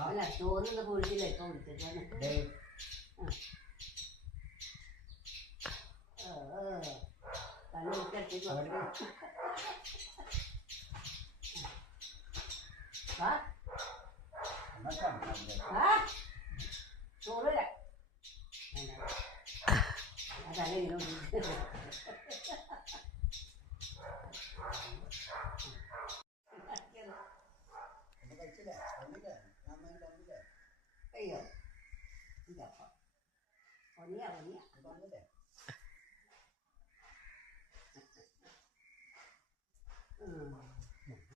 അല്ല ചോറിന് കുഴിച്ചില്ല ഇപ്പൊ വിളിച്ചിട്ട് ചോറ് അതല്ല അയ്യോ ഇതപ്പ ഒനിയ ഒനിയ